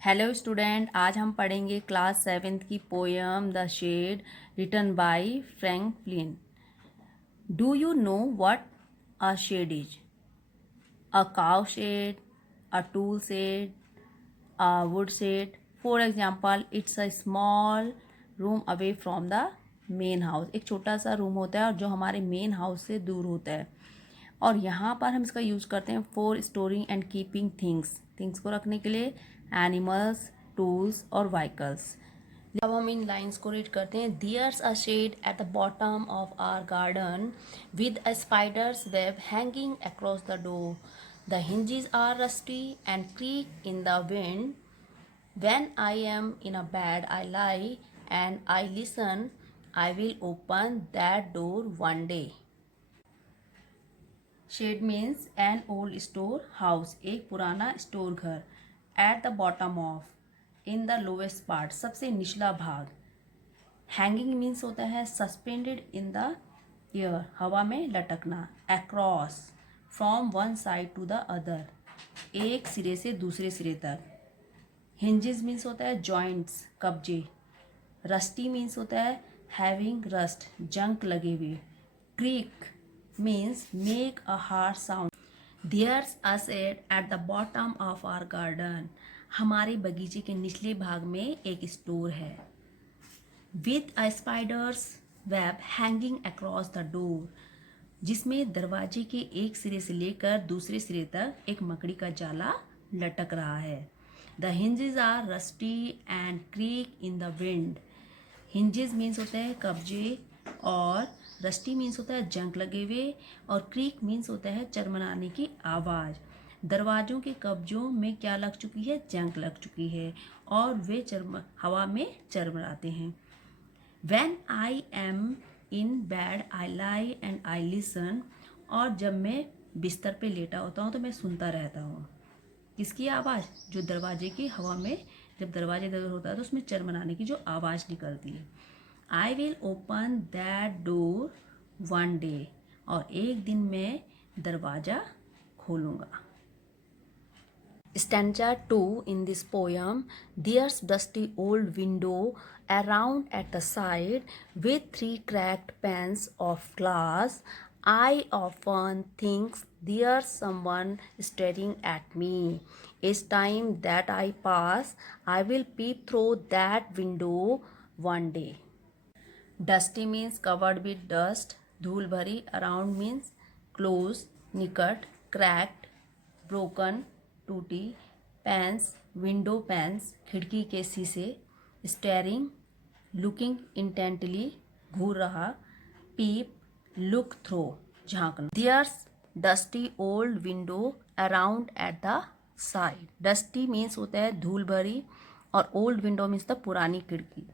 Hello student, आज हम पढ़ेंगे क्लास 7th की poem the shed written by Frank Flynn. Do you know what a shed is? A cow shed, a tool shed, a wood shed. For example, it's a small room away from the main house. एक छोटा सा room होता है और जो हमारे main house से दूर होता है. और यहाँ पर हम इसका यूज करते हैं for storing and keeping things को रखने के लिए, एनिमल्स, टूल्स और व्हीकल्स. अब हम इन लाइन्स को रीड करते हैं. There's a shade at the bottom of our garden with a spider's web hanging across the door. The hinges are rusty and creak in the wind. When I am in a bed, I lie and I listen. I will open that door one day. Shed means an old store house, एक पुराना store घर. At the bottom of, in the lowest part, सबसे निचला भाग. Hanging means होता है suspended in the air, हवा में लटकना. Across, from one side to the other, एक सिरे से दूसरे सिरे तक. हिंजेस मीन्स होता है जॉइंट्स, कब्जे. रस्टी मीन्स होता है हैविंग रस्ट, जंक लगे हुए. Creek means make a harsh sound. There's a shed at the bottom of our garden. हमारे बगीचे के निचले भाग में एक स्टोर है. With a spider's web hanging across the door. जिसमें दरवाजे के एक सिरे से लेकर दूसरे सिरे तक एक मकड़ी का जाला लटक रहा है. The hinges are rusty and creak in the wind. Hinges means होता है कब्जे, और रस्टी मीन्स होता है जंग लगे हुए, और क्रीक मीन्स होता है चरमराने की आवाज़. दरवाज़ों के कब्जों में क्या लग चुकी है? जंग लग चुकी है और वे हवा में चरमराते हैं. When I am in bed, I lie and I listen. और जब मैं बिस्तर पे लेटा होता हूँ तो मैं सुनता रहता हूँ. किसकी आवाज़? जो दरवाजे की हवा में, जब दरवाजे दर होता है तो उसमें चरमराने की जो आवाज़ निकलती है. I will open that door one day. और एक दिन मैं दरवाज़ा खोलूँगा. Stanza 2 in this poem. There's dusty old window around at the side with 3 cracked panes of glass. I often think there's someone staring at me. Each time that I pass, I will peep through that window one day. Dusty means covered with dust, धूल भरी. Around means close, निकट. Cracked, broken, टूटी. Panes, window panes, खिड़की के शीशे. Staring, looking intently, घूर रहा. Peep, look through, झांकना. There's dusty old window around at the side. Dusty means होता है धूल भरी, और old window means द पुरानी खिड़की.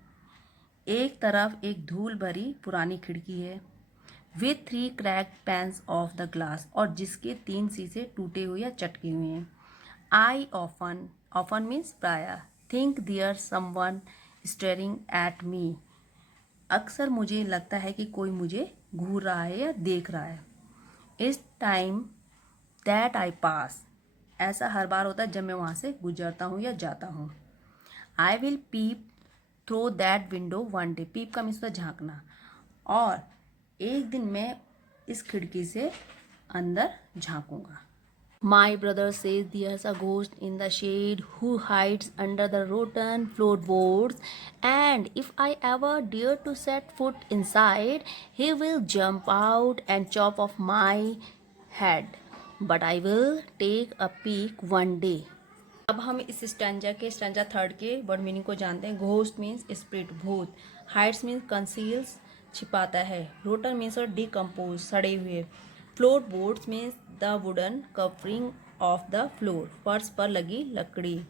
एक तरफ एक धूल भरी पुरानी खिड़की है. With 3 cracked pans of the glass, और जिसके 3 शीशे टूटे हुए या चटके हुए हैं. आई ऑफन मीन्स प्राय. Think there someone staring at me. अक्सर मुझे लगता है कि कोई मुझे घूर रहा है या देख रहा है. इस टाइम दैट आई पास, ऐसा हर बार होता है जब मैं वहाँ से गुजरता हूँ या जाता हूँ. I will peep through that window one day. Peep का मीन्स होता है झांकना. और एक दिन मैं इस खिड़की से अंदर झांकूंगा. My brother says there's a ghost in the shed who hides under the rotten floorboards, and if I ever dare to set foot inside, he will jump out and chop off my head, but I will take a peek one day. अब हम इस stanza third के word meaning को जानते हैं. Ghost means spirit, भूत. Hides means conceals, छिपाता है. रोटन मीन्स और डिकम्पोज, सड़े हुए. Floor boards means the wooden covering of the floor, फर्श पर लगी लकड़ी.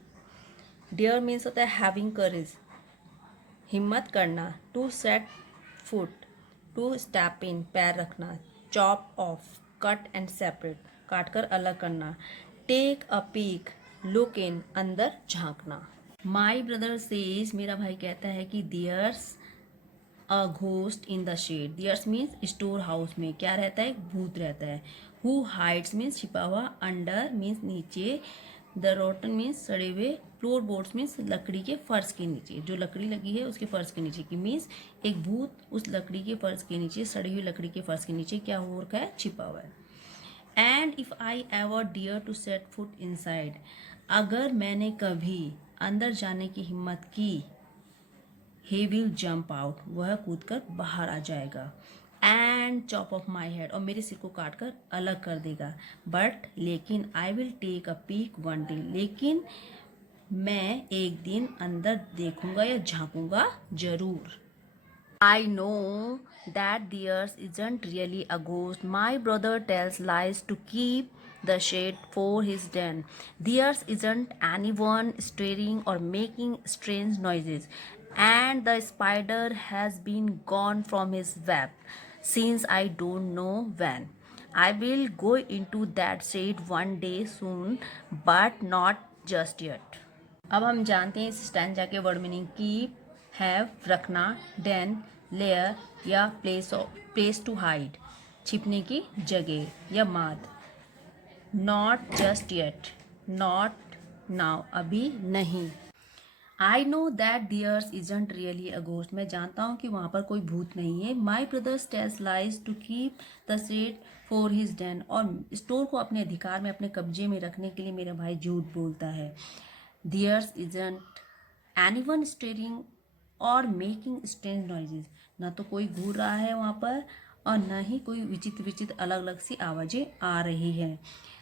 डियर मीन्स होता है हैविंग करेज, हिम्मत करना. To set foot, to step in, पैर रखना. Chop off, cut and separate, काट कर अलग करना. Take a peek, look in, अंदर झांकना. माई ब्रदर सेज, मेरा भाई कहता है कि there's a ghost in the shed. There's means store house में क्या रहता है? भूत रहता है. हु हाइड्स मीन्स छिपा हुआ. अंडर मीन्स नीचे. द रोटन मीन्स सड़े हुए, फ्लोर बोर्ड्स मीन्स लकड़ी के फर्श के नीचे, जो लकड़ी लगी है उसके फर्श के नीचे की, मीन्स एक भूत उस लकड़ी के फर्श के नीचे, सड़ी हुई लकड़ी के फर्श के नीचे क्या हो रखा है, छिपा हुआ है। And if I ever dare to set foot inside, अगर मैंने कभी अंदर जाने की हिम्मत की, ही विल जम्प आउट, वह कूद कर बाहर आ जाएगा। And chop off my head, और मेरे सिर को काट कर अलग कर देगा। बट लेकिन I will take a peek one day, लेकिन मैं एक दिन अंदर देखूंगा या झांकूंगा जरूर। I know that theirs isn't really a ghost. My brother tells lies to keep the shade for his den. Theirs isn't anyone stirring or making strange noises. And the spider has been gone from his web since I don't know when. I will go into that shade one day soon, but not just yet. अब हम जानते हैं इस stanza के word meaning की। Have रखना, den lair या place to hide छिपने की जगह या माद। Not just yet, not now अभी नहीं। I know that there's isn't really a ghost, मैं जानता हूँ कि वहाँ पर कोई भूत नहीं है। My brother's tells lies to keep the shed for his den, और स्टोर को अपने अधिकार में, अपने कब्जे में रखने के लिए मेरा भाई झूठ बोलता है। दियर्स इजंट एनीवन स्टेरिंग और मेकिंग स्ट्रेंज नॉइजेज, ना तो कोई घूर रहा है वहाँ पर और ना ही कोई विचित्र विचित्र अलग अलग सी आवाज़ें आ रही हैं।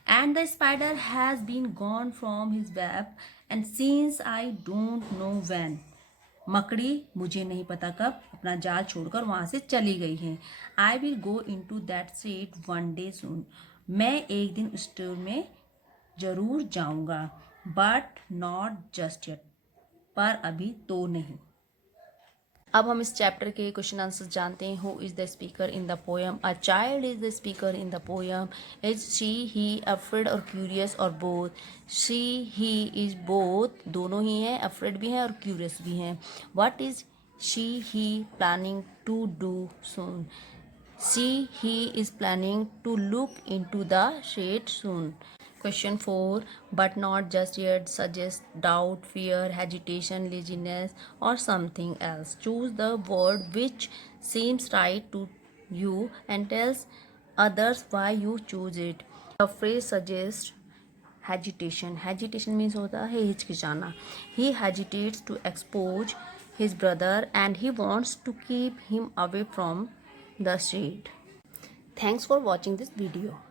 And the spider has been gone from his web and seems I don't know when, मकड़ी मुझे नहीं पता कब अपना जाल छोड़कर वहाँ से चली गई है। I will go into that shed one day soon, मैं एक दिन उस स्टोर में ज़रूर जाऊँगा। बट नॉट जस्ट येट, पर अभी तो नहीं। अब हम इस चैप्टर के क्वेश्चन आंसर जानते हैं। Who is the speaker in the poem? A child is the speaker in the poem. Is she he afraid और क्यूरियस और both? She he is both, दोनों ही हैं, अफ्रेड भी हैं और क्यूरियस भी हैं। What is she he planning to do soon? She he is planning to look in to the shed soon. Question 4. But not just yet suggests doubt, fear, hesitation, laziness, or something else. Choose the word which seems right to you and tells others why you choose it. The phrase suggests hesitation. Hesitation means होता है हिचकिचाना. He hesitates to expose his brother and he wants to keep him away from the shade. Thanks for watching this video.